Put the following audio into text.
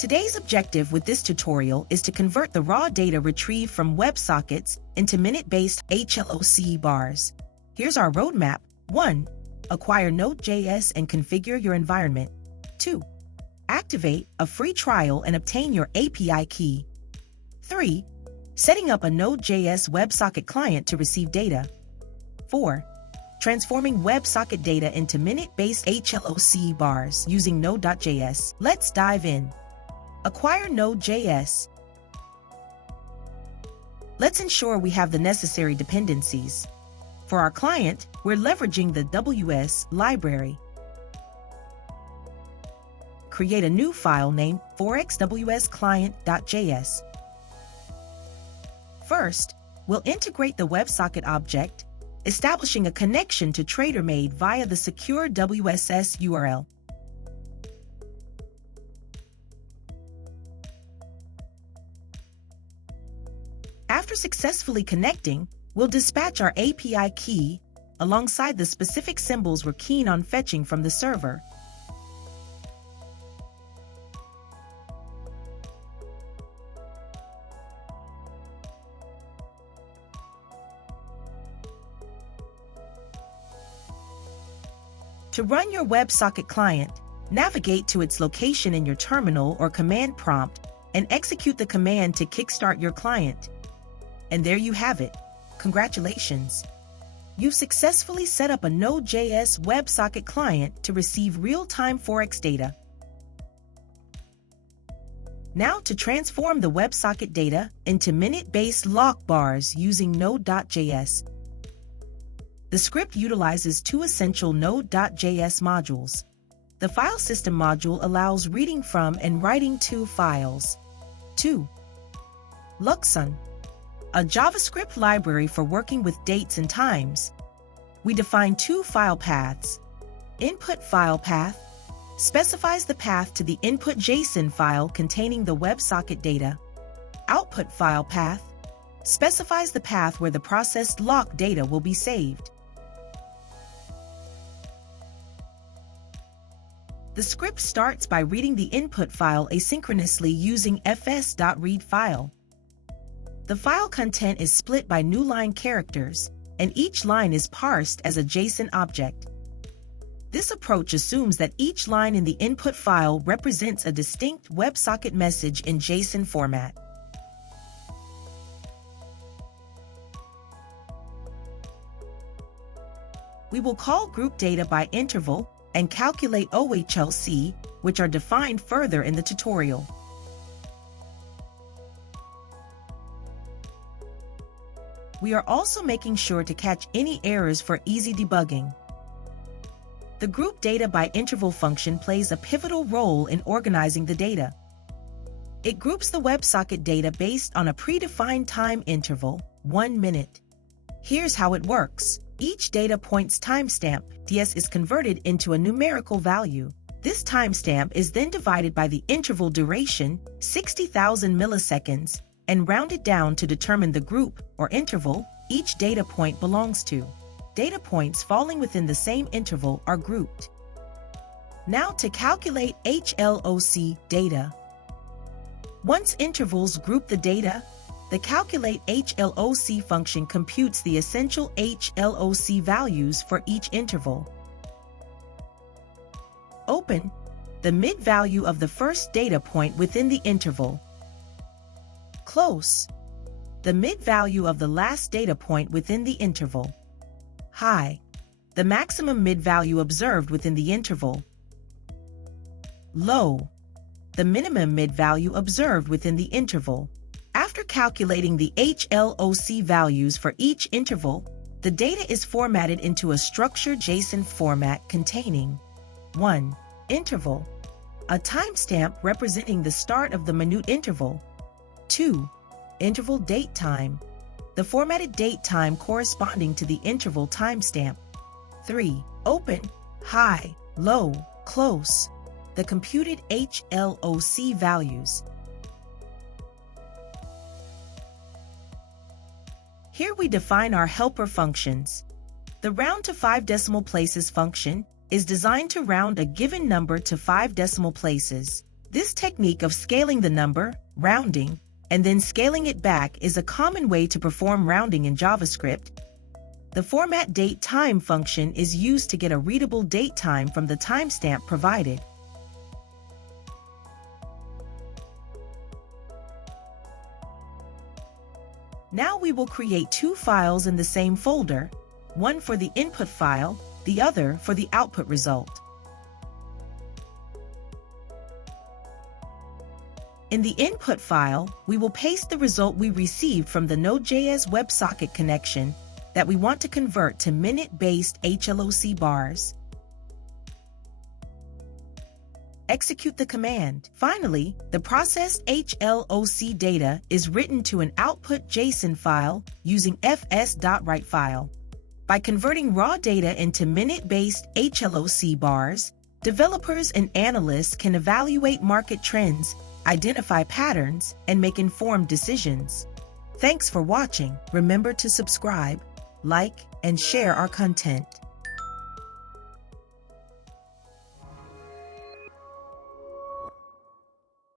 Today's objective with this tutorial is to convert the raw data retrieved from WebSockets into minute-based Ohlc bars. Here's our roadmap. 1. Acquire Node.js and configure your environment. 2. Activate a free trial and obtain your API key. 3. Setting up a Node.js WebSocket client to receive data. 4. Transforming WebSocket data into minute-based Ohlc bars using Node.js. Let's dive in. Acquire Node.js. Let's ensure we have the necessary dependencies. For our client, we're leveraging the WS library. Create a new file named forexwsclient.js. First, we'll integrate the WebSocket object, establishing a connection to TraderMade via the secure WSS URL. After successfully connecting, we'll dispatch our API key alongside the specific symbols we're keen on fetching from the server. To run your WebSocket client, navigate to its location in your terminal or command prompt and execute the command to kickstart your client. And there you have it. Congratulations! You've successfully set up a Node.js WebSocket client to receive real-time Forex data. Now to transform the WebSocket data into minute-based lock bars using Node.js. The script utilizes two essential Node.js modules. The file system module allows reading from and writing to files. 2. Luxon, a JavaScript library for working with dates and times. We define two file paths. Input file path specifies the path to the input JSON file containing the WebSocket data. Output file path specifies the path where the processed lock data will be saved. The script starts by reading the input file asynchronously using fs.read file. The file content is split by new line characters, and each line is parsed as a JSON object. This approach assumes that each line in the input file represents a distinct WebSocket message in JSON format. We will call group data by interval and calculate Ohlc, which are defined further in the tutorial. We are also making sure to catch any errors for easy debugging. The group data by interval function plays a pivotal role in organizing the data. It groups the WebSocket data based on a predefined time interval, 1 minute. Here's how it works. Each data point's timestamp, ds, is converted into a numerical value. This timestamp is then divided by the interval duration, 60,000 milliseconds, and rounded down to determine the group, or interval, each data point belongs to. Data points falling within the same interval are grouped. Now to calculate Ohlc data. Once intervals group the data, the calculate Ohlc function computes the essential Ohlc values for each interval. Open the mid value of the first data point within the interval. Close the mid value of the last data point within the interval. High the maximum mid value observed within the interval. Low the minimum mid value observed within the interval. After calculating the Ohlc values for each interval, the data is formatted into a structured JSON format containing 1. Interval, a timestamp representing the start of the minute interval. 2. Interval date time, the formatted date time corresponding to the interval timestamp. 3. Open, high, low, close, the computed Ohlc values. Here we define our helper functions. The round to 5 decimal places function is designed to round a given number to 5 decimal places. This technique of scaling the number, rounding, and then scaling it back is a common way to perform rounding in JavaScript. The format datetime function is used to get a readable datetime from the timestamp provided. Now we will create two files in the same folder, one for the input file, the other for the output result. In the input file, we will paste the result we received from the Node.js WebSocket connection that we want to convert to minute-based Ohlc bars. Execute the command. Finally, the processed Ohlc data is written to an output JSON file using fs.writefile. By converting raw data into minute-based Ohlc bars, developers and analysts can evaluate market trends, identify patterns, and make informed decisions. Thanks for watching. Remember to subscribe, like, and share our content.